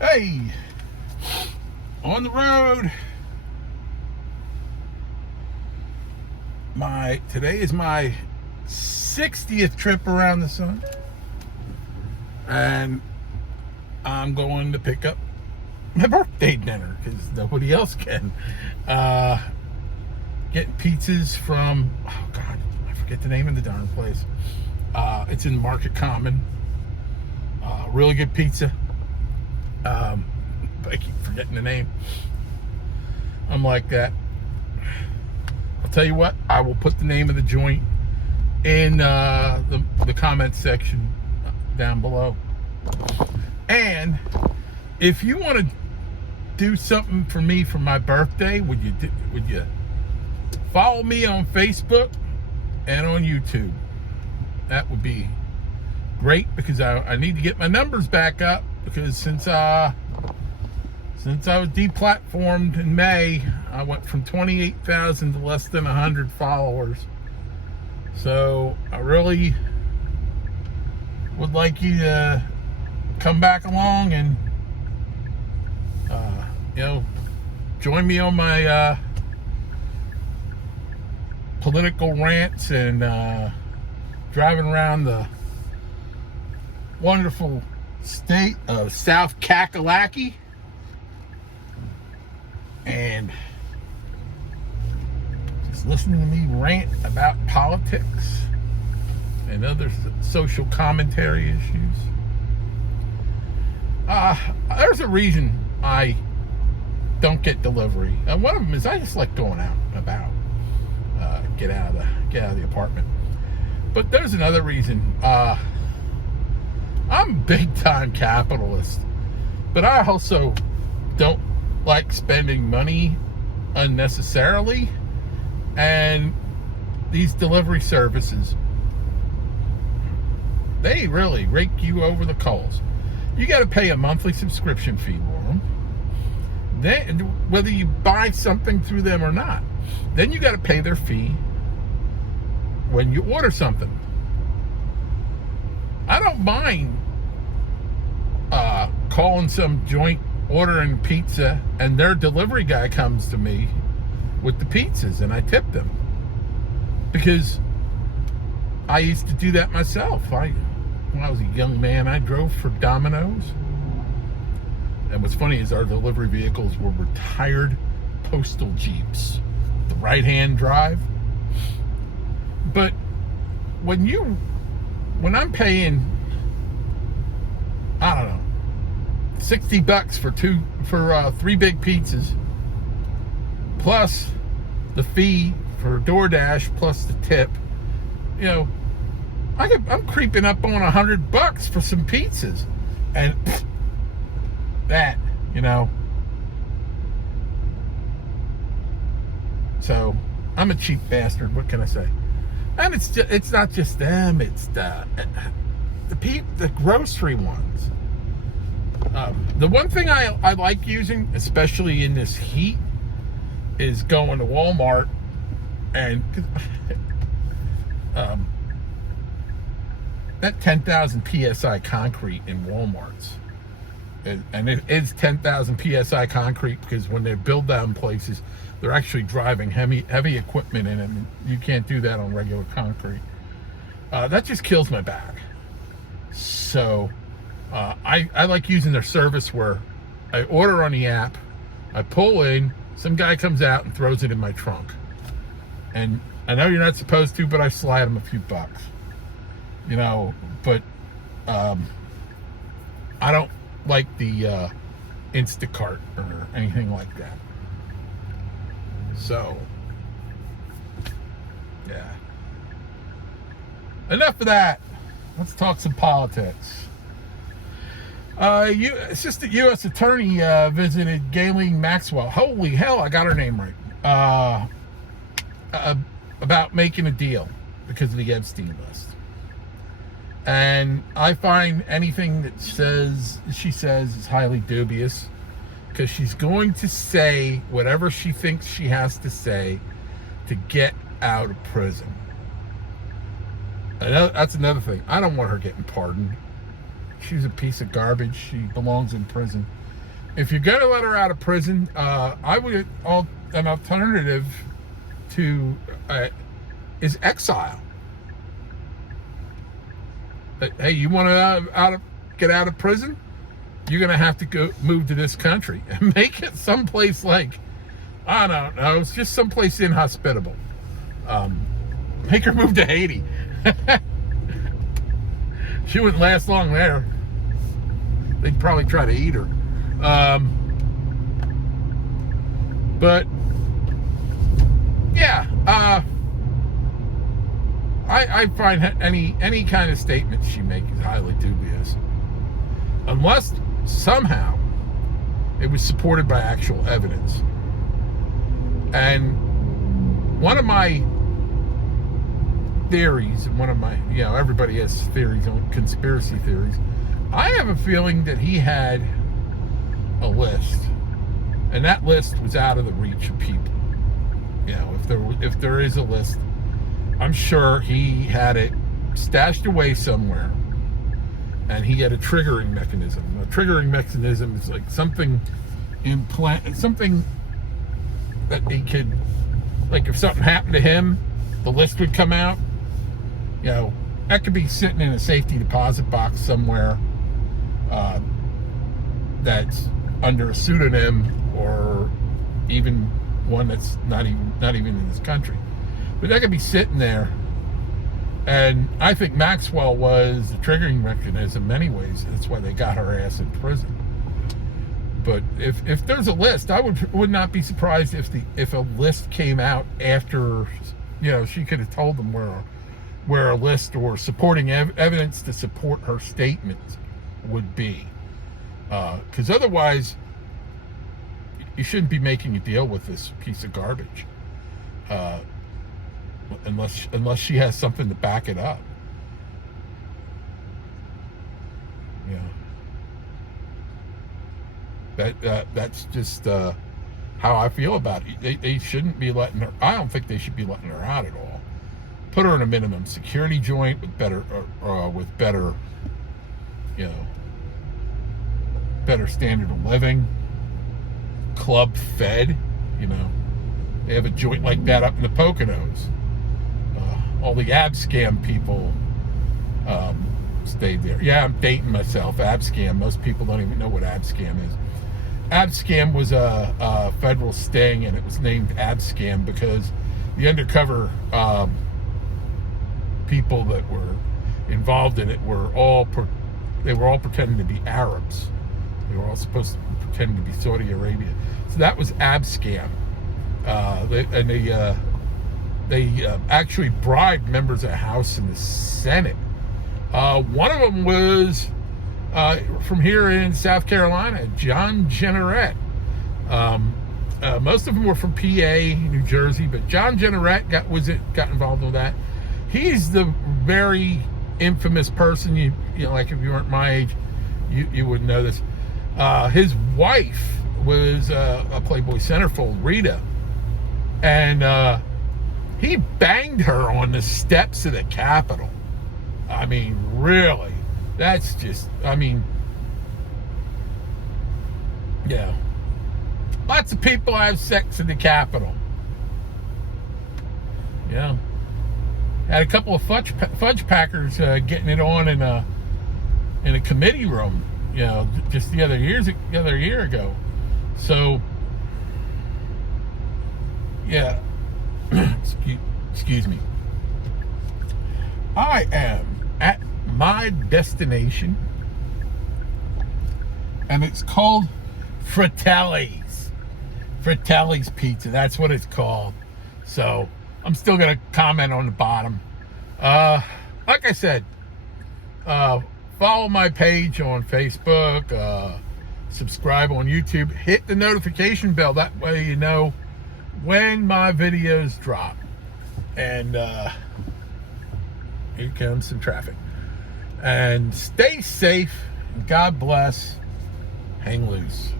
Hey, on the road. Today is my 60th trip around the sun, and I'm going to pick up my birthday dinner because nobody else can. Getting pizzas from, oh God, I forget the name of the darn place. It's in Market Common. Really good pizza. But I keep forgetting the name. I'm like that. I'll tell you what, I will put the name of the joint in the comments section down below. And if you want to do something for me for my birthday, would you follow me on Facebook and on YouTube? That would be great, because I need to get my numbers back up, because since I was deplatformed in May, I went from 28,000 to less than 100 followers. So I really would like you to come back along and join me on my political rants and driving around the wonderful state of South Kakalaki and just listening to me rant about politics and other social commentary issues. There's a reason I don't get delivery. One of them is I just like going out and about, get out of the apartment. But there's another reason. I'm a big time capitalist, but I also don't like spending money unnecessarily. And these delivery services, they really rake you over the coals. You got to pay a monthly subscription fee for them. Then, whether you buy something through them or not, then you got to pay their fee when you order something. I don't mind calling some joint, ordering pizza, and their delivery guy comes to me with the pizzas and I tip them, because I used to do that myself. When I was a young man, I drove for Domino's, and what's funny is our delivery vehicles were retired postal Jeeps, the right-hand drive. But when I'm paying, I don't know, $60 for 3 big pizzas, plus the fee for DoorDash, plus the tip, I'm creeping up on $100 for some pizzas, and that, So I'm a cheap bastard. What can I say? And it's not just them. It's the grocery ones. The one thing I like using, especially in this heat, is going to Walmart and that 10,000 PSI concrete in Walmart's. And it is 10,000 PSI concrete, because when they build down places, they're actually driving heavy equipment in it, and you can't do that on regular concrete. That just kills my back. So I like using their service where I order on the app, I pull in, some guy comes out and throws it in my trunk. And I know you're not supposed to, but I slide them a few bucks. But I don't like the Instacart or anything like that. So, yeah. Enough of that. Let's talk some politics. Assistant U.S. Attorney visited Ghislaine Maxwell. Holy hell, I got her name right. About making a deal because of the Epstein list. And I find anything that she says is highly dubious, because she's going to say whatever she thinks she has to say to get out of prison. That's another thing. I don't want her getting pardoned. She's a piece of garbage. She belongs in prison. if you're going to let her out of prison, I would an alternative to is exile. But, hey, you want to get out of prison? You're going to have to move to this country and make it someplace like, I don't know, it's just someplace inhospitable. Make her move to Haiti. She wouldn't last long there. They'd probably try to eat her. But yeah, I find any kind of statement she makes is highly dubious, unless somehow it was supported by actual evidence. And one of my theories, and one of my, everybody has theories on conspiracy theories. I have a feeling that he had a list, and that list was out of the reach of people. If there is a list, I'm sure he had it stashed away somewhere, and he had a triggering mechanism. A triggering mechanism is like something something that he could, like if something happened to him, the list would come out. That could be sitting in a safety deposit box somewhere that's under a pseudonym, or even one that's not even in this country. But that could be sitting there. And I think Maxwell was the triggering mechanism in many ways. That's why they got her ass in prison. But if there's a list, I would not be surprised if a list came out after, she could have told them where a list or supporting evidence to support her statements would be. Because otherwise, you shouldn't be making a deal with this piece of garbage. Unless she has something to back it up. That's just how I feel about it. They shouldn't be letting her. I don't think they should be letting her out at all. Put her in a minimum security joint with better better standard of living. Club fed. They have a joint like that up in the Poconos. All the ab scam people stayed there. Yeah, I'm dating myself. Ab scam. Most people don't even know what ab scam is. Ab scam was a federal sting, and it was named ab scam because the undercover people that were involved in it were all pretending to be Arabs. They were all supposed to pretend to be Saudi Arabia. So that was ab scam. They actually bribed members of the House and the Senate. One of them was from here in South Carolina, John Jenneret. Most of them were from PA, New Jersey, but John Jenneret got involved with that. He's the very infamous person. You like, if you weren't my age, you wouldn't know this. His wife was a Playboy centerfold, Rita, and he banged her on the steps of the Capitol. I mean, really, that's just, yeah. Lots of people have sex in the Capitol. Yeah. Had a couple of fudge packers getting it on in a committee room, just the other year ago. So, yeah. Excuse me. I am at my destination, and it's called Fratelli's Pizza. That's what it's called. So I'm still gonna comment on the bottom. Like I said, follow my page on Facebook, subscribe on YouTube, hit the notification bell. That way you know when my videos drop. And here comes some traffic. And stay safe. God bless. Hang loose.